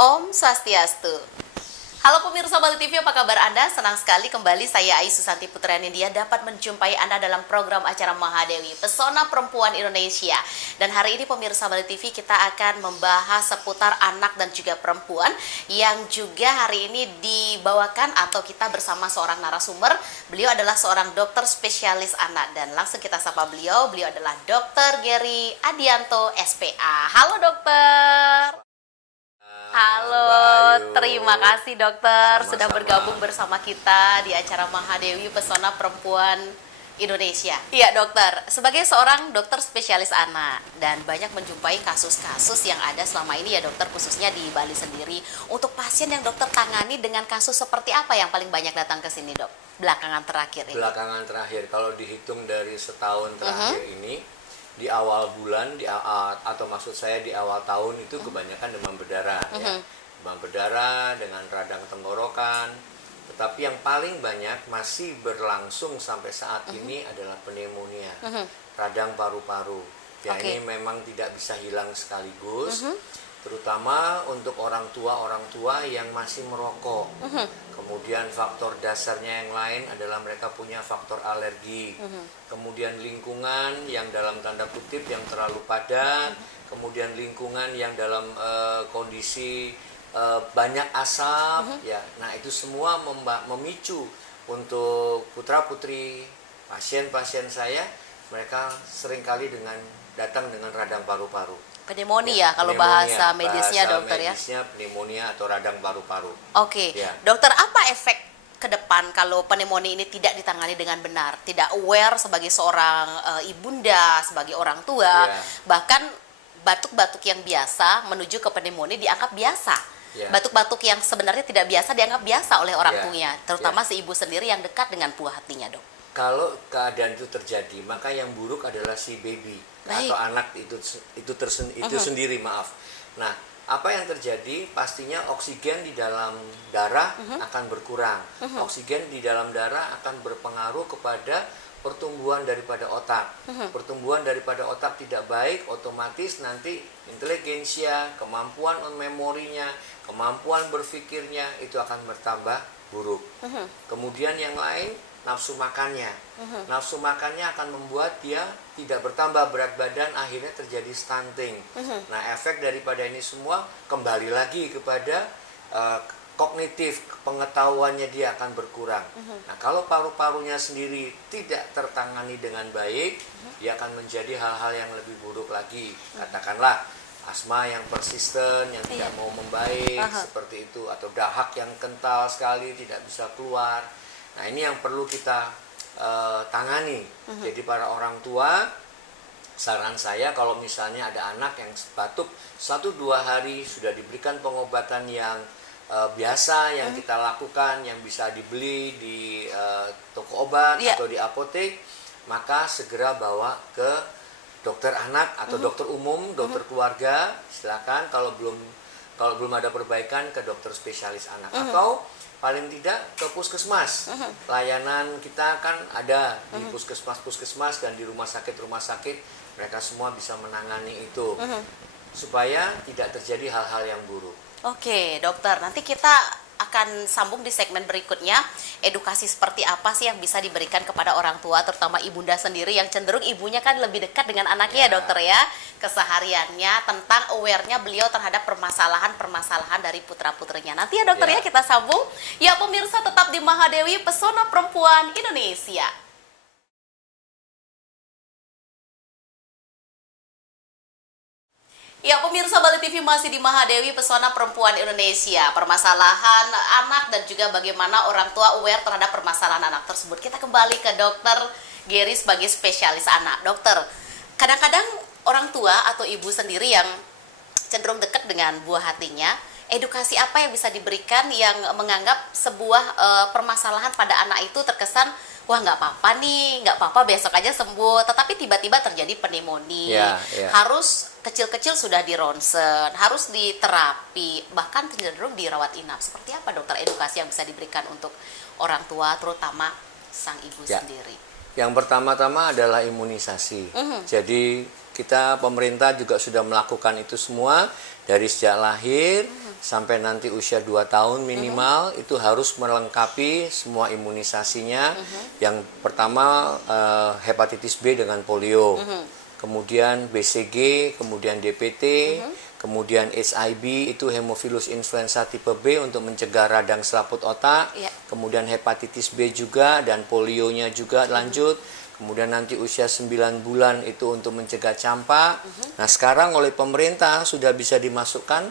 Om Swastiastu. Halo pemirsa Bali TV, apa kabar Anda? Senang sekali kembali saya Ais Susanti Putrianindia dapat menjumpai Anda dalam program acara Mahadewi, Pesona Perempuan Indonesia. Dan hari ini pemirsa Bali TV kita akan membahas seputar anak dan juga perempuan yang juga hari ini dibawakan atau kita bersama seorang narasumber. Beliau adalah seorang dokter spesialis anak dan langsung kita sapa beliau. Beliau adalah Dr. Gary Adianto, SPA. Halo dokter. Halo, terima kasih dokter sudah bergabung bersama kita di acara Mahadewi Pesona Perempuan Indonesia. Iya dokter, sebagai seorang dokter spesialis anak dan banyak menjumpai kasus-kasus yang ada selama ini ya dokter, khususnya di Bali sendiri. Untuk pasien yang dokter tangani dengan kasus seperti apa yang paling banyak datang ke sini dok? Belakangan terakhir ini. Belakangan terakhir, kalau dihitung dari setahun terakhir ini, di awal bulan atau maksud saya di awal tahun itu kebanyakan demam berdarah ya. Demam berdarah dengan radang tenggorokan, tetapi yang paling banyak masih berlangsung sampai saat ini adalah pneumonia, radang paru-paru ya. Ini memang tidak bisa hilang sekaligus, terutama untuk orang tua yang masih merokok. Kemudian faktor dasarnya yang lain adalah mereka punya faktor alergi. Kemudian lingkungan yang dalam tanda kutip yang terlalu padat. Kemudian lingkungan yang dalam kondisi banyak asap. Ya, nah itu semua memicu untuk putra-putri pasien-pasien saya, mereka seringkali datang dengan radang paru-paru. Pneumonia kalau bahasa medisnya dokter ya. Medisnya pneumonia atau radang paru-paru. Oke. Ya. Dokter, apa efek ke depan kalau pneumonia ini tidak ditangani dengan benar? Tidak aware sebagai seorang ibunda, sebagai orang tua, bahkan batuk-batuk yang biasa menuju ke pneumonia dianggap biasa. Batuk-batuk yang sebenarnya tidak biasa dianggap biasa oleh orang tuanya, terutama si ibu sendiri yang dekat dengan buah hatinya, dok. Kalau keadaan itu terjadi, maka yang buruk adalah si baby atau anak itu sendiri, maaf. Nah, apa yang terjadi? Pastinya oksigen di dalam darah akan berkurang. Oksigen di dalam darah akan berpengaruh kepada pertumbuhan daripada otak. Pertumbuhan daripada otak tidak baik, otomatis nanti inteligensia, kemampuan memorinya, kemampuan berpikirnya itu akan bertambah buruk. Kemudian yang lain, nafsu makannya. Nafsu makannya akan membuat dia tidak bertambah berat badan, akhirnya terjadi stunting. Nah, efek daripada ini semua kembali lagi kepada kognitif, pengetahuannya dia akan berkurang. Nah, kalau paru-parunya sendiri tidak tertangani dengan baik, dia akan menjadi hal-hal yang lebih buruk lagi. Katakanlah asma yang persisten, yang tidak mau membaik, seperti itu, atau dahak yang kental sekali, tidak bisa keluar. Nah, ini yang perlu kita tangani. Jadi para orang tua, saran saya kalau misalnya ada anak yang batuk 1-2 hari sudah diberikan pengobatan yang biasa yang kita lakukan, yang bisa dibeli di toko obat atau di apotek, maka segera bawa ke dokter anak atau dokter umum, dokter keluarga, silakan. Kalau belum ada perbaikan, ke dokter spesialis anak atau paling tidak ke puskesmas. Layanan kita kan ada di puskesmas dan di rumah sakit, mereka semua bisa menangani itu supaya tidak terjadi hal-hal yang buruk. Oke dokter, nanti kita akan sambung di segmen berikutnya. Edukasi seperti apa sih yang bisa diberikan kepada orang tua, terutama ibunda sendiri yang cenderung ibunya kan lebih dekat dengan anaknya ya dokter ya, kesehariannya, tentang aware-nya beliau terhadap permasalahan dari putra-putrinya. Nanti ya dokter ya kita sambung. Ya pemirsa, tetap di Mahadewi Pesona Perempuan Indonesia. Ya pemirsa Bali TV, masih di Mahadewi Pesona Perempuan Indonesia. Permasalahan anak dan juga bagaimana orang tua aware terhadap permasalahan anak tersebut. Kita kembali ke dokter Gary sebagai spesialis anak. Dokter, kadang-kadang orang tua atau ibu sendiri yang cenderung dekat dengan buah hatinya, edukasi apa yang bisa diberikan yang menganggap sebuah permasalahan pada anak itu terkesan, wah nggak apa-apa nih, nggak apa-apa, besok aja sembuh. Tetapi tiba-tiba terjadi pneumonia, harus kecil-kecil sudah di ronsen, harus diterapi, bahkan cenderung dirawat inap. Seperti apa dokter edukasi yang bisa diberikan untuk orang tua, terutama sang ibu sendiri? Yang pertama-tama adalah imunisasi. Jadi kita pemerintah juga sudah melakukan itu semua dari sejak lahir sampai nanti usia 2 tahun minimal itu harus melengkapi semua imunisasinya. Yang pertama hepatitis B dengan polio, kemudian BCG, kemudian DPT, kemudian HIV itu hemophilus influenza tipe B untuk mencegah radang selaput otak, kemudian hepatitis B juga dan polionya juga lanjut. Kemudian nanti usia 9 bulan itu untuk mencegah campak. Nah, sekarang oleh pemerintah sudah dimasukkan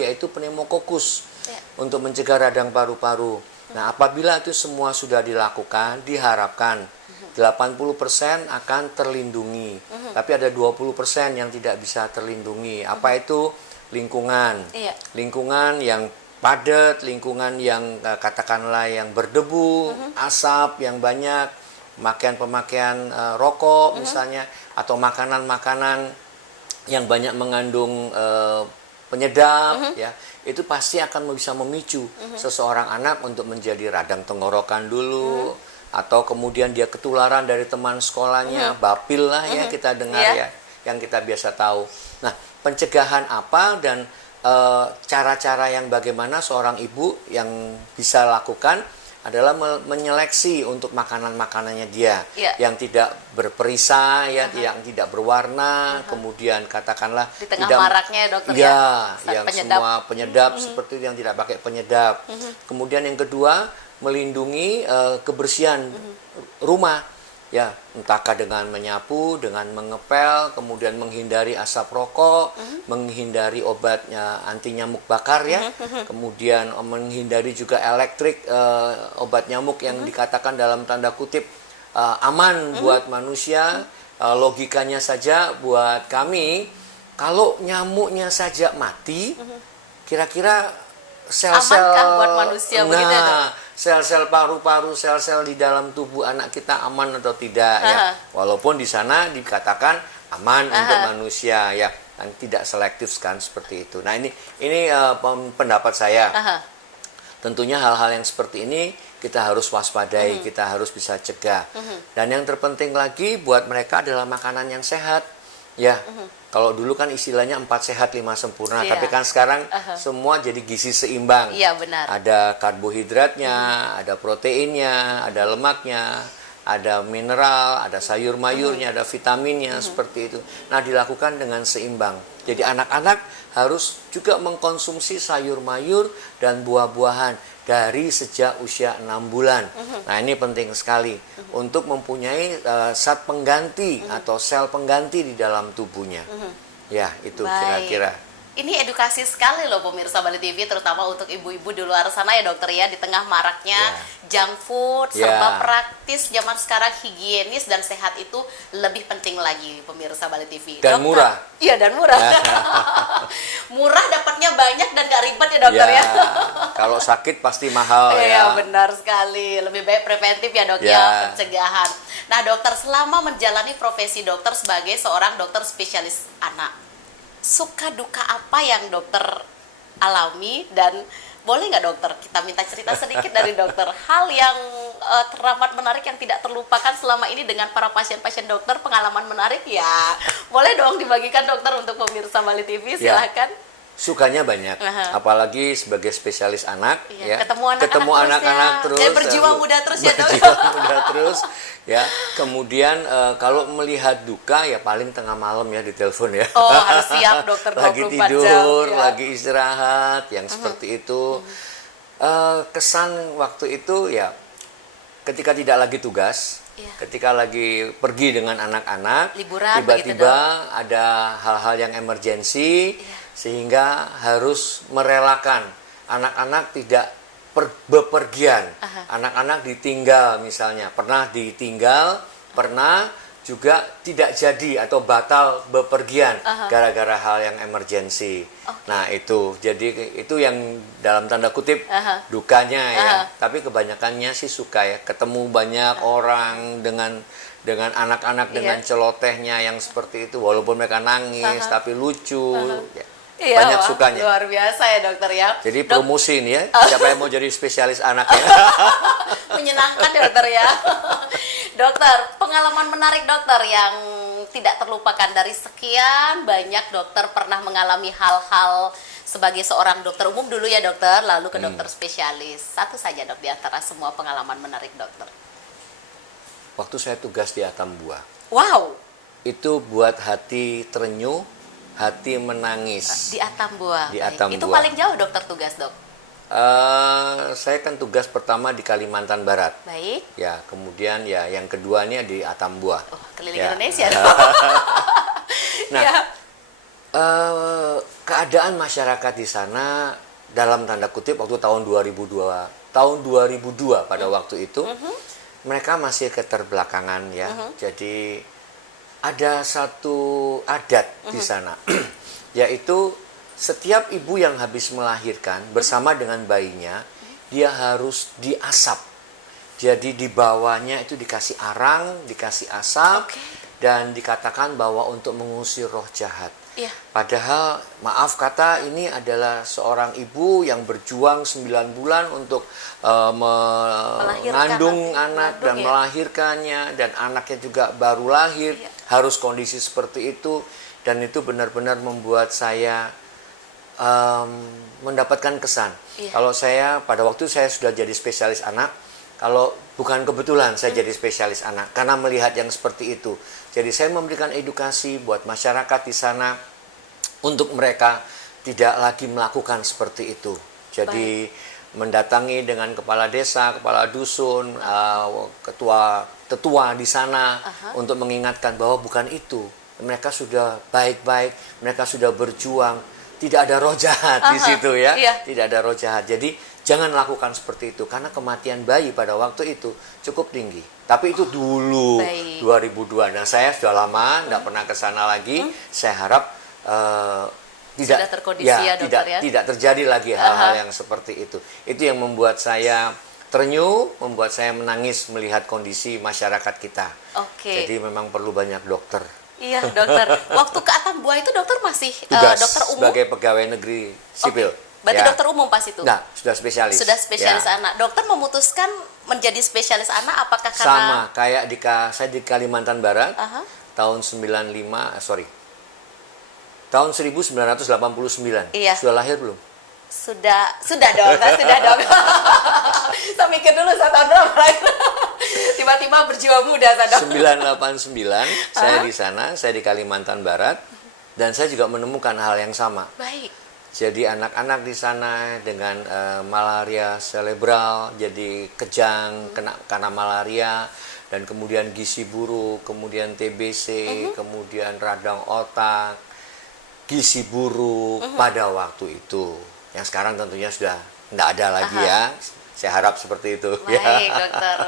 yaitu pneumokokus untuk mencegah radang paru-paru. Nah, apabila itu semua sudah dilakukan, diharapkan 80% akan terlindungi. Tapi ada 20% yang tidak bisa terlindungi. Apa itu? Lingkungan. Lingkungan yang padat, lingkungan yang katakanlah yang berdebu, asap yang banyak, pemakaian rokok misalnya, atau makanan-makanan yang banyak mengandung penyedap, ya, itu pasti akan bisa memicu seseorang anak untuk menjadi radang tenggorokan dulu, atau kemudian dia ketularan dari teman sekolahnya, bapil lah ya kita dengar ya, yang kita biasa tahu. Nah, pencegahan apa dan cara-cara yang bagaimana seorang ibu yang bisa lakukan adalah menyeleksi untuk makanan-makanannya dia yang tidak berperisai, yang tidak berwarna, kemudian katakanlah di tengah tidak, maraknya ya dokter yang penyedap. Semua penyedap seperti itu yang tidak pakai penyedap. Kemudian yang kedua, melindungi kebersihan rumah. Ya, entahkah dengan menyapu, dengan mengepel, kemudian menghindari asap rokok, menghindari obatnya anti nyamuk bakar ya, kemudian menghindari juga obat nyamuk yang dikatakan dalam tanda kutip aman buat manusia. Logikanya saja buat kami, kalau nyamuknya saja mati, kira-kira sel-sel amankah buat manusia begitu ya, Dok? Sel-sel paru-paru, sel-sel di dalam tubuh anak kita aman atau tidak ya. Walaupun di sana dikatakan aman untuk manusia ya, dan tidak selektif kan seperti itu. Nah, ini pendapat saya. Tentunya hal-hal yang seperti ini kita harus waspadai, kita harus bisa cegah. Dan yang terpenting lagi buat mereka adalah makanan yang sehat. Ya, kalau dulu kan istilahnya 4 sehat 5 sempurna, tapi kan sekarang semua jadi gizi seimbang. Iya, benar. Ada karbohidratnya, ada proteinnya, ada lemaknya, ada mineral, ada sayur mayurnya, ada vitaminnya, seperti itu. Nah, dilakukan dengan seimbang. Jadi anak-anak harus juga mengkonsumsi sayur mayur dan buah-buahan dari sejak usia 6 bulan. Nah, ini penting sekali untuk mempunyai zat pengganti atau sel pengganti di dalam tubuhnya. Ya, itu kira-kira. Ini edukasi sekali loh pemirsa Bali TV, terutama untuk ibu-ibu di luar sana ya dokter ya, di tengah maraknya junk food, serba praktis zaman sekarang, higienis dan sehat itu lebih penting lagi pemirsa Bali TV. Dan dokter, murah. Iya, dan murah. Murah, dapatnya banyak dan gak ribet ya dokter ya. Kalau sakit pasti mahal ya. Iya, benar sekali. Lebih baik preventif ya dok ya, pencegahan. Nah dokter, selama menjalani profesi dokter sebagai seorang dokter spesialis anak, suka duka apa yang dokter alami, dan boleh nggak dokter kita minta cerita sedikit dari dokter hal yang teramat menarik yang tidak terlupakan selama ini dengan para pasien-pasien dokter, pengalaman menarik ya, boleh dong dibagikan dokter untuk pemirsa Bali TV, silahkan. Sukanya banyak, apalagi sebagai spesialis anak, ketemu anak-anak terus, dan berjiwa muda terus ya dok. Berjiwa muda terus ya. Kemudian kalau melihat duka ya paling tengah malam ya ditelepon ya. Oh, harus siap dokter 24 lagi tidur, jam, lagi istirahat, yang seperti itu. Kesan waktu itu ya, ketika tidak lagi tugas, ketika lagi pergi dengan anak-anak, tiba-tiba ada hal-hal yang emergensi, sehingga harus merelakan anak-anak tidak bepergian. Anak-anak ditinggal misalnya, pernah ditinggal, pernah juga tidak jadi atau batal bepergian gara-gara hal yang emergensi. Nah, itu jadi itu yang dalam tanda kutip dukanya ya. Tapi kebanyakannya sih suka ya, ketemu banyak orang dengan anak-anak dengan celotehnya yang seperti itu, walaupun mereka nangis tapi lucu. Iya, banyak sukanya. Luar biasa ya dokter ya. Jadi promosi ini ya, siapa yang mau jadi spesialis anak ya. Menyenangkan dokter ya. Dokter, pengalaman menarik dokter yang tidak terlupakan dari sekian banyak dokter pernah mengalami hal-hal sebagai seorang dokter umum dulu ya dokter, lalu ke dokter spesialis. Satu saja dok di antara semua pengalaman menarik dokter. Waktu saya tugas di Atambua, Wow, itu buat hati terenyuh, hati menangis. di Atambua. Di Baik. Atambua. Itu paling jauh dokter tugas dok. Saya kan tugas pertama di Kalimantan Barat. Baik. Ya, kemudian ya yang keduanya di Atambua. Oh, keliling Ya. Indonesia dok. Nah, Ya. keadaan masyarakat di sana dalam tanda kutip waktu tahun 2002 pada waktu itu mereka masih keterbelakangan ya. Jadi ada satu adat di sana yaitu setiap ibu yang habis melahirkan bersama dengan bayinya dia harus diasap. Jadi di bawahnya itu dikasih arang, dikasih asap dan dikatakan bahwa untuk mengusir roh jahat. Iya. Padahal maaf kata ini adalah seorang ibu yang berjuang 9 bulan untuk mengandung anak dan ya. melahirkannya dan anaknya juga baru lahir harus kondisi seperti itu dan itu benar-benar membuat saya mendapatkan kesan. Kalau saya pada waktu saya sudah jadi spesialis anak, kalau bukan kebetulan saya jadi spesialis anak karena melihat yang seperti itu. Jadi saya memberikan edukasi buat masyarakat di sana untuk mereka tidak lagi melakukan seperti itu. Jadi mendatangi dengan kepala desa, kepala dusun, tetua di sana untuk mengingatkan bahwa bukan itu. Mereka sudah baik-baik, mereka sudah berjuang. Tidak ada roh jahat di situ ya. Tidak ada roh jahat. Jadi jangan lakukan seperti itu karena kematian bayi pada waktu itu cukup tinggi. Tapi itu dulu 2002. Nah, saya sudah lama tidak pernah ke sana lagi. Saya harap tidak tidak terjadi lagi hal-hal yang seperti itu. Itu yang membuat saya terenyuh, membuat saya menangis melihat kondisi masyarakat kita. Jadi memang perlu banyak dokter. Iya dokter. Waktu ke Atambua itu dokter masih Tugas dokter umum? sebagai pegawai negeri sipil. Berarti dokter umum pas itu? Enggak, sudah spesialis. Sudah spesialis anak. Dokter memutuskan menjadi spesialis anak apakah karena... Sama, kayak saya di Kalimantan Barat, tahun 1989. Iya. Sudah lahir belum? Sudah dong. Saya mikir dulu saya tahun berapa lahir. Tiba-tiba berjiwa muda saya dong. 989, saya di sana, saya di Kalimantan Barat, dan saya juga menemukan hal yang sama. Baik. Jadi anak-anak di sana dengan malaria cerebral, jadi kejang karena malaria, dan kemudian gizi buruk, kemudian TBC, kemudian radang otak, gizi buruk pada waktu itu. Yang sekarang tentunya sudah tidak ada lagi ya. Saya harap seperti itu. Baik dokter.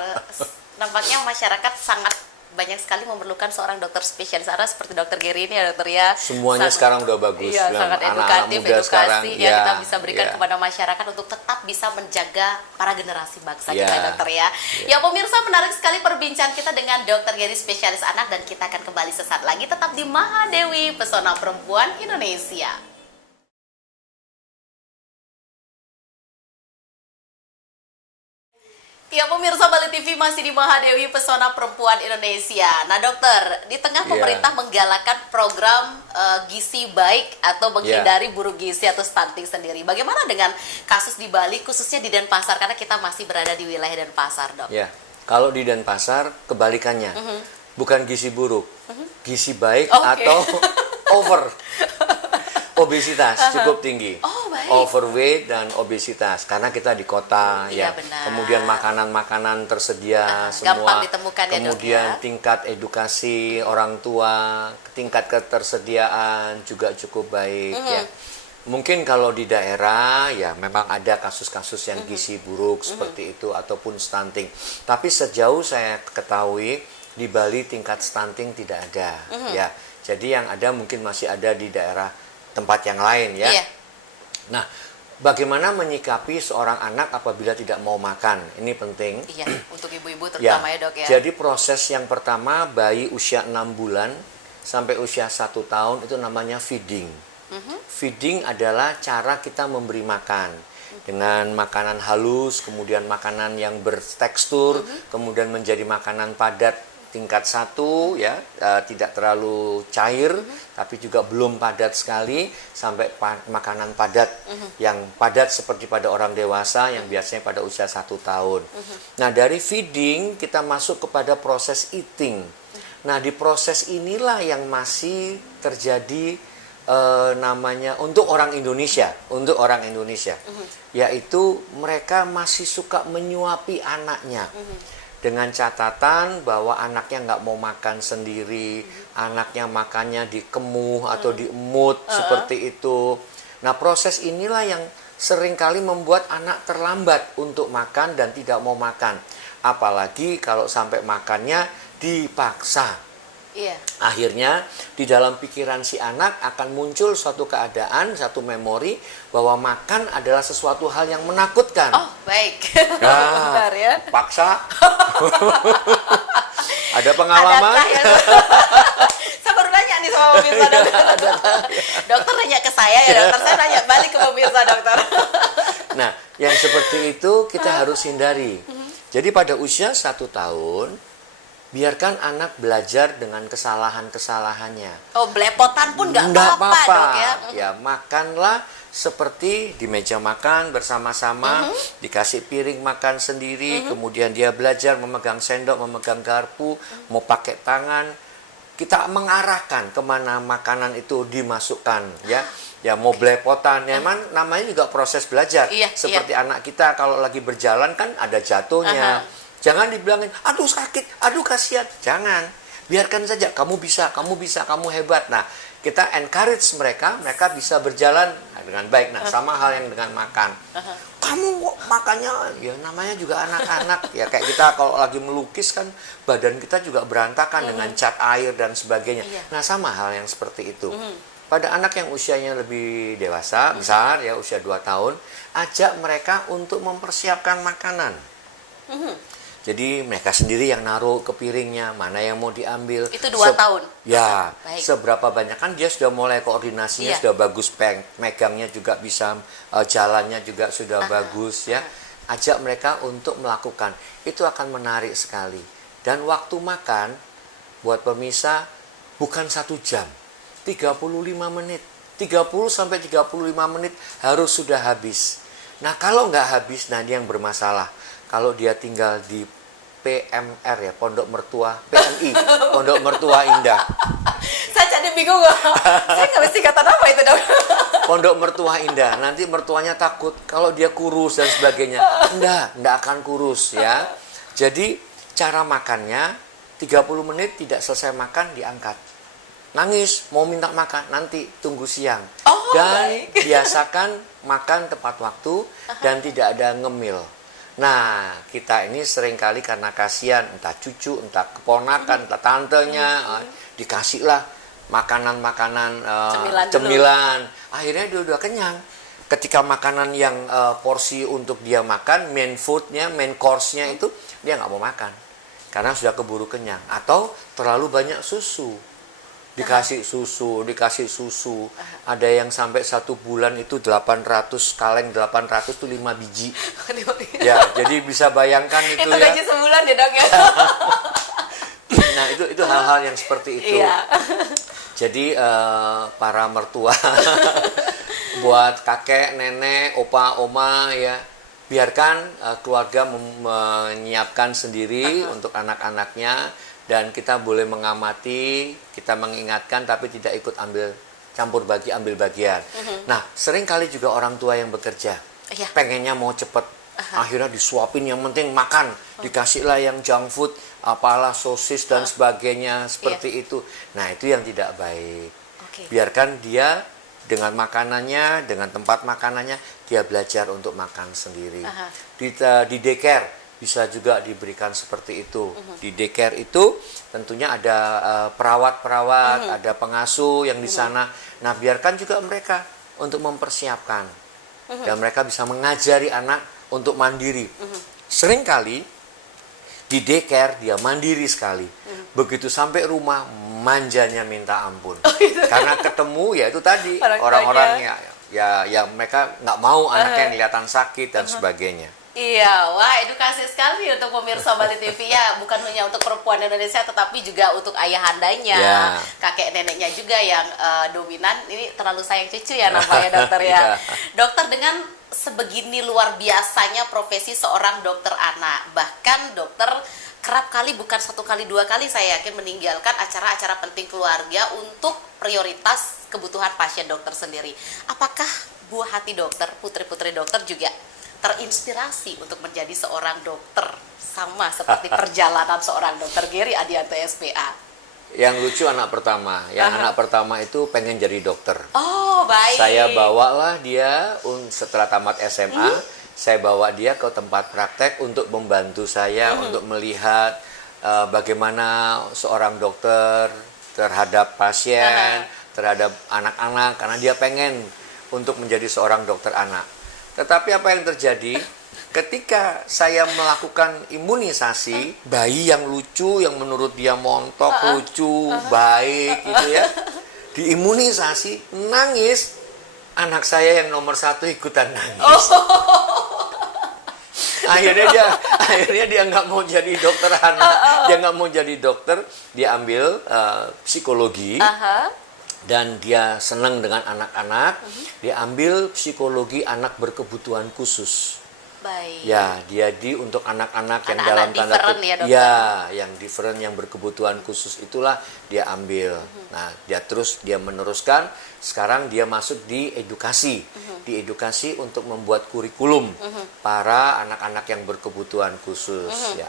Nampaknya masyarakat sangat banyak sekali memerlukan seorang dokter spesialis anak seperti dokter Gary ini ya dokter ya. Semuanya sekarang udah bagus. Iya, sangat edukatif, muda edukasi sekarang, yang kita bisa berikan kepada masyarakat untuk tetap bisa menjaga para generasi bangsa kita ya dokter ya. Ya pemirsa, menarik sekali perbincangan kita dengan dokter Gary spesialis anak dan kita akan kembali sesaat lagi tetap di Mahadewi Pesona Perempuan Indonesia. Ya pemirsa Bali TV masih di Mahadewi Pesona Perempuan Indonesia. Nah dokter, di tengah pemerintah menggalakkan program gizi baik atau menghindari buruk gizi atau stunting sendiri. Bagaimana dengan kasus di Bali khususnya di Denpasar karena kita masih berada di wilayah Denpasar dok? Ya, kalau di Denpasar kebalikannya, bukan gizi buruk, gizi baik atau over. Obesitas cukup tinggi, overweight dan obesitas karena kita di kota kemudian makanan-makanan tersedia semua, gampang ditemukan kemudian ya, dok, tingkat edukasi orang tua, tingkat ketersediaan juga cukup baik ya. Mungkin kalau di daerah ya memang ada kasus-kasus yang gizi buruk seperti itu ataupun stunting, tapi sejauh saya ketahui di Bali tingkat stunting tidak ada ya. Jadi yang ada mungkin masih ada di daerah tempat yang lain ya. Nah, bagaimana menyikapi seorang anak apabila tidak mau makan? Ini penting. Iya, untuk ibu-ibu terutama ya dok ya. Jadi proses yang pertama bayi usia 6 bulan sampai usia 1 tahun itu namanya feeding. Feeding adalah cara kita memberi makan dengan makanan halus, kemudian makanan yang bertekstur, kemudian menjadi makanan padat tingkat 1 ya, tidak terlalu cair tapi juga belum padat sekali, sampai makanan padat yang padat seperti pada orang dewasa yang biasanya pada usia 1 tahun. Nah, dari feeding kita masuk kepada proses eating. Nah, di proses inilah yang masih terjadi namanya untuk orang Indonesia, yaitu mereka masih suka menyuapi anaknya. Dengan catatan bahwa anaknya nggak mau makan sendiri, anaknya makannya dikemuh atau diemut seperti itu. Nah, proses inilah yang seringkali membuat anak terlambat untuk makan dan tidak mau makan. Apalagi kalau sampai makannya dipaksa. Iya. Akhirnya di dalam pikiran si anak akan muncul suatu keadaan, satu memori bahwa makan adalah sesuatu hal yang menakutkan. Oh, baik. Nah, Benar ya. paksa. Ada pengalaman? Adakah yang... Saya baru nanya nih sama pemirsa dokter. Dokter nanya ke saya ya dokter, saya nanya balik ke pemirsa dokter. Nah, yang seperti itu kita harus hindari. Jadi pada usia 1 tahun, biarkan anak belajar dengan kesalahan-kesalahannya. Oh, belepotan pun nggak apa-apa dok ya. Ya, makanlah seperti di meja makan bersama-sama, dikasih piring makan sendiri, kemudian dia belajar memegang sendok, memegang garpu, mau pakai tangan. Kita mengarahkan kemana makanan itu dimasukkan, ya. Ya, mau belepotan, ya, namanya juga proses belajar. Iya, Seperti anak kita kalau lagi berjalan kan ada jatuhnya. Jangan dibilangin, aduh sakit, aduh kasihan. Jangan, biarkan saja, kamu bisa, kamu hebat. Nah, kita encourage mereka bisa berjalan dengan baik. Nah, sama hal yang dengan makan. Kamu kok makannya, ya namanya juga anak-anak. Ya kayak kita kalau lagi melukis kan, badan kita juga berantakan dengan cat air dan sebagainya. Nah, sama hal yang seperti itu. Pada anak yang usianya lebih dewasa, besar ya, usia 2 tahun, ajak mereka untuk mempersiapkan makanan. Jadi mereka sendiri yang naruh ke piringnya, mana yang mau diambil. Itu 2 tahun? Ya, baik. Seberapa banyak kan dia sudah mulai koordinasinya, sudah bagus, megangnya juga bisa, jalannya juga sudah bagus ya. Ajak mereka untuk melakukan, itu akan menarik sekali. Dan waktu makan, buat pemirsa, bukan 1 jam, 35 menit. 30-35 menit harus sudah habis. Nah, kalau nggak habis, nah ini yang bermasalah. Kalau dia tinggal di PMR ya, Pondok Mertua, PMI, Pondok Mertua Indah. Saya jadi bingung. Saya nggak mesti kata apa itu dok. Pondok Mertua Indah, nanti mertuanya takut kalau dia kurus dan sebagainya. Enggak akan kurus ya. Jadi cara makannya 30 menit tidak selesai makan diangkat. Nangis, mau minta makan, nanti tunggu siang. Dan biasakan makan tepat waktu dan tidak ada ngemil. Nah, kita ini seringkali karena kasihan, entah cucu, entah keponakan, entah tantenya, dikasihlah makanan-makanan cemilan. Akhirnya dia udah kenyang. Ketika makanan yang porsi untuk dia makan, main food-nya, main course-nya itu, dia nggak mau makan. Karena sudah keburu kenyang. Atau terlalu banyak susu. Dikasih susu. Ada yang sampai 1 bulan itu 800 kaleng, 800 itu 5 biji. Ya, jadi bisa bayangkan itu ya. Itu gaji sebulan ya dok ya. Nah, itu hal-hal yang seperti itu. Iya. Jadi para mertua, buat kakek, nenek, opa, oma ya, biarkan keluarga menyiapkan sendiri untuk anak-anaknya. Dan kita boleh mengamati, kita mengingatkan, tapi tidak ikut ambil bagian. Nah, sering kali juga orang tua yang bekerja, pengennya mau cepet, akhirnya disuapin, yang penting makan, dikasihlah yang junk food, apalah sosis dan sebagainya, seperti itu. Nah, itu yang tidak baik. Biarkan dia dengan makanannya, dengan tempat makanannya, dia belajar untuk makan sendiri. Di daycare, bisa juga diberikan seperti itu. Di daycare itu tentunya ada perawat-perawat, ada pengasuh yang di sana. Nah, biarkan juga mereka untuk mempersiapkan. Dan mereka bisa mengajari anak untuk mandiri. Seringkali di daycare dia mandiri sekali. Begitu sampai rumah, manjanya minta ampun. Karena ketemu ya itu tadi orang-orang ya mereka nggak mau anaknya kelihatan sakit dan sebagainya. Iya, wah edukasi sekali untuk pemirsa Bali TV ya, bukan hanya untuk perempuan Indonesia tetapi juga untuk ayahandanya, Ya. kakek neneknya juga yang dominan. Ini terlalu sayang cucu ya nampaknya dokter ya. Ya. Dokter, dengan sebegini luar biasanya profesi seorang dokter anak, bahkan dokter kerap kali, bukan satu kali dua kali saya yakin, meninggalkan acara-acara penting keluarga untuk prioritas kebutuhan pasien dokter sendiri. Apakah buah hati dokter, putri-putri dokter juga terinspirasi untuk menjadi seorang dokter sama seperti perjalanan seorang dokter Gary Adianto SPA? Yang lucu anak pertama, anak pertama itu pengen jadi dokter. Oh, baik. Saya bawalah dia setelah tamat SMA, saya bawa dia ke tempat praktek untuk membantu saya untuk melihat bagaimana seorang dokter terhadap pasien, terhadap anak-anak, karena dia pengen untuk menjadi seorang dokter anak. Tetapi apa yang terjadi ketika saya melakukan imunisasi, bayi yang lucu, yang menurut dia montok, lucu, baik gitu ya, diimunisasi, nangis, anak saya yang nomor 1 ikutan nangis. Akhirnya dia nggak mau jadi dokter anak, dia nggak mau jadi dokter, dia ambil psikologi. Dan dia senang dengan anak-anak, dia ambil psikologi anak berkebutuhan khusus. Baik. Ya, jadi untuk anak-anak yang Anak-anak dalam tanda different ya, dokter? ya, yang different, yang berkebutuhan khusus itulah dia ambil. Nah, dia meneruskan, sekarang dia masuk di edukasi. Di edukasi untuk membuat kurikulum para anak-anak yang berkebutuhan khusus, ya.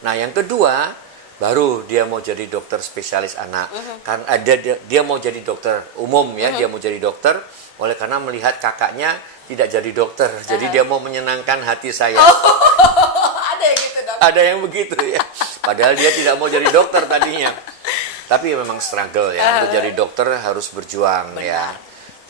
Nah, yang kedua, baru dia mau jadi dokter spesialis anak. Kan ada dia mau jadi dokter umum ya, dia mau jadi dokter oleh karena melihat kakaknya tidak jadi dokter. Jadi dia mau menyenangkan hati saya. Ada yang gitu, dok? Ada yang begitu ya. Padahal dia tidak mau jadi dokter tadinya. Tapi memang struggle ya, untuk jadi dokter harus berjuang. Benar. Ya.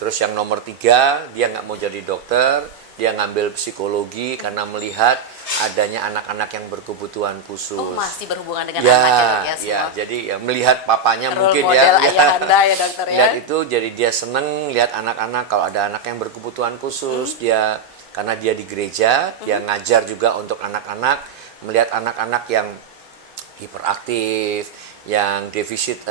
Terus yang nomor 3, dia nggak mau jadi dokter, dia ngambil psikologi karena melihat adanya anak-anak yang berkebutuhan khusus. Oh, masih berhubungan dengan Ya, anak ya, dok, ya, semua. ya, jadi ya melihat papanya Role mungkin model ya. ayahanda ya, dokter ya. Lihat itu, jadi dia seneng lihat anak-anak, kalau ada anak yang berkebutuhan khusus, dia karena dia di gereja, dia ngajar juga untuk anak-anak, melihat anak-anak yang hiperaktif, yang defisit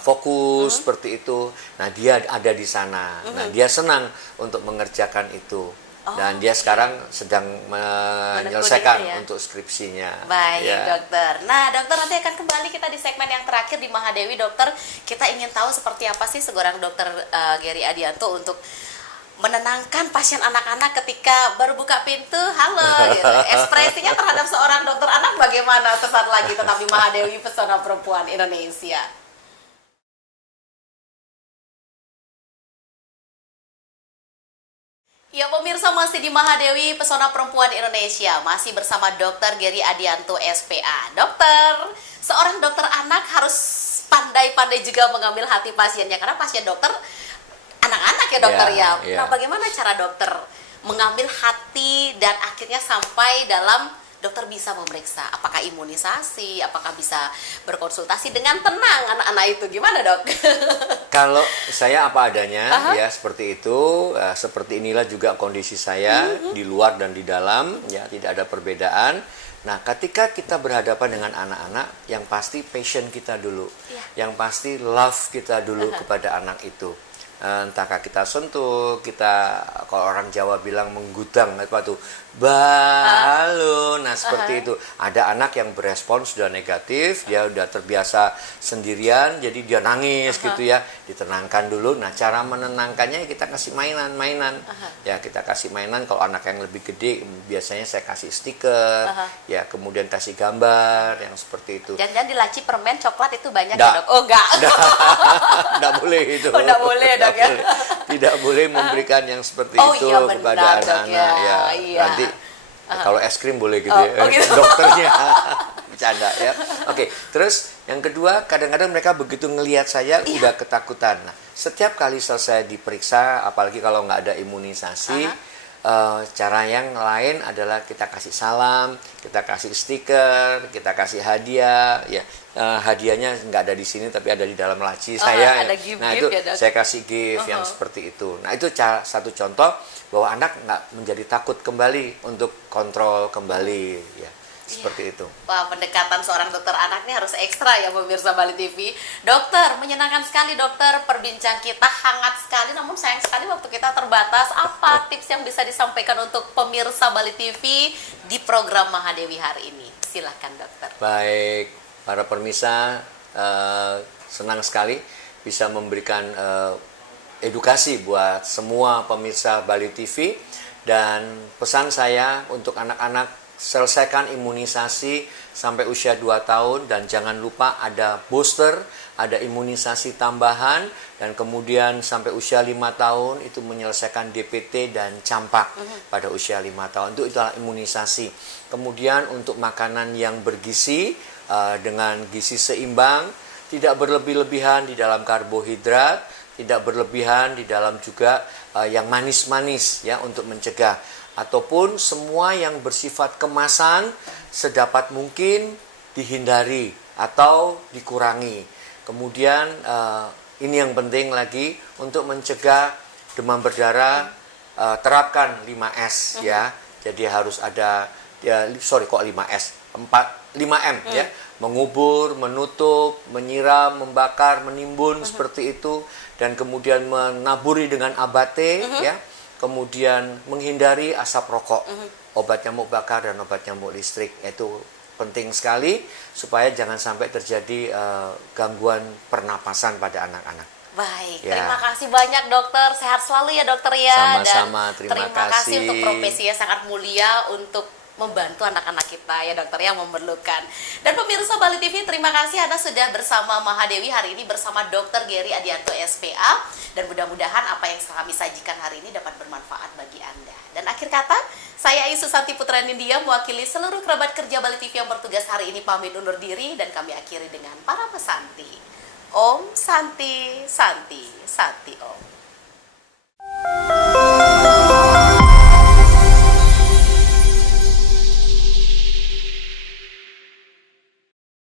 fokus seperti itu. Nah, dia ada di sana. Nah, dia senang untuk mengerjakan itu. Dan dia sekarang sedang menyelesaikan itu ya, untuk skripsinya. Baik, Ya. dokter. Nah, dokter, nanti akan kembali kita di segmen yang terakhir di Mahadewi, dokter. Kita ingin tahu seperti apa sih seorang dokter Gary Adianto untuk menenangkan pasien anak-anak ketika baru buka pintu, halo, gitu. Ekspresinya terhadap seorang dokter anak bagaimana? Sesaat lagi tetap di Mahadewi, Pesona Perempuan Indonesia. Ya, pemirsa, masih di Mahadewi, Pesona Perempuan Indonesia. Masih bersama Dr. Gary Adianto SPA. Dokter, seorang dokter anak harus pandai-pandai juga mengambil hati pasiennya, karena pasien dokter anak-anak ya, dokter ya. Nah, bagaimana cara dokter mengambil hati dan akhirnya sampai dalam dokter bisa memeriksa apakah imunisasi, apakah bisa berkonsultasi dengan tenang anak-anak itu, gimana, dok? Kalau saya apa adanya, ya seperti itu, seperti inilah juga kondisi saya di luar dan di dalam, ya tidak ada perbedaan. Nah, ketika kita berhadapan dengan anak-anak, yang pasti passion kita dulu, yang pasti love kita dulu kepada anak itu. Entahkah kita sentuh, kita kalau orang Jawa bilang menggudang, apa tuh, balon. Nah, seperti itu. Ada anak yang berespon sudah negatif, dia udah terbiasa sendirian, jadi dia nangis gitu ya, ditenangkan dulu. Nah, cara menenangkannya kita kasih mainan. Ya, kita kasih mainan. Kalau anak yang lebih gede, biasanya saya kasih stiker, ya, kemudian kasih gambar yang seperti itu. Jangan-jangan di laci permen coklat itu banyak Nggak. ya, dok? Oh, enggak. Nggak boleh itu. Oh, nggak boleh, dok, ya? Tidak boleh memberikan yang seperti Oh, itu iya, benar, kepada dok, anak-anak ya. ya. Iya. Nanti kalau es krim boleh gitu Oh, ya. oh gitu. Dokternya bercanda ya. Oke, terus yang kedua, kadang-kadang mereka begitu ngelihat saya udah ketakutan. Nah, setiap kali selesai diperiksa, apalagi kalau nggak ada imunisasi, cara yang lain adalah kita kasih salam, kita kasih stiker, kita kasih hadiah, ya. Hadiahnya nggak ada di sini tapi ada di dalam laci saya. Ada gift-gift Nah, itu ya, Dok? saya kasih gift yang seperti itu. Nah, itu satu contoh bahwa anak nggak menjadi takut kembali untuk kontrol kembali, ya seperti itu. Wah, pendekatan seorang dokter anak ini harus ekstra ya pemirsa Bali TV. Dokter, menyenangkan sekali dokter, perbincang kita hangat sekali, namun sayang sekali waktu kita terbatas. Apa tips yang bisa disampaikan untuk pemirsa Bali TV di program Mahadewi hari ini? Silahkan dokter. Baik, para pemirsa, senang sekali bisa memberikan edukasi buat semua pemirsa Bali TV, dan pesan saya untuk anak-anak, selesaikan imunisasi sampai usia 2 tahun, dan jangan lupa ada booster, ada imunisasi tambahan, dan kemudian sampai usia 5 tahun itu menyelesaikan DPT dan campak pada usia 5 tahun. Itu adalah imunisasi. Kemudian untuk makanan yang bergizi dengan gizi seimbang, tidak berlebih-lebihan di dalam karbohidrat, tidak berlebihan di dalam juga yang manis-manis ya, untuk mencegah, ataupun semua yang bersifat kemasan sedapat mungkin dihindari atau dikurangi. Kemudian ini yang penting lagi untuk mencegah demam berdarah, terapkan 5S ya. Jadi harus ada 5M ya. Mengubur, menutup, menyiram, membakar, menimbun seperti itu, dan kemudian menaburi dengan abate ya. Kemudian menghindari asap rokok, obat nyamuk bakar dan obat nyamuk listrik. Itu penting sekali supaya jangan sampai terjadi gangguan pernapasan pada anak-anak. Baik, Ya. terima kasih banyak dokter. Sehat selalu ya dokter ya. Sama-sama, terima kasih kasih. untuk profesinya sangat mulia untuk membantu anak-anak kita ya dokter yang memerlukan. Dan pemirsa Bali TV, terima kasih Anda sudah bersama Mahadewi hari ini bersama Dr. Gary Adianto SPA, dan mudah-mudahan apa yang kami sajikan hari ini dapat bermanfaat bagi Anda. Dan akhir kata, saya Isu Santi Putra Nindya mewakili seluruh kerabat kerja Bali TV yang bertugas hari ini pamit undur diri, dan kami akhiri dengan para pesanti. Om Santi, Santi, Santi Om.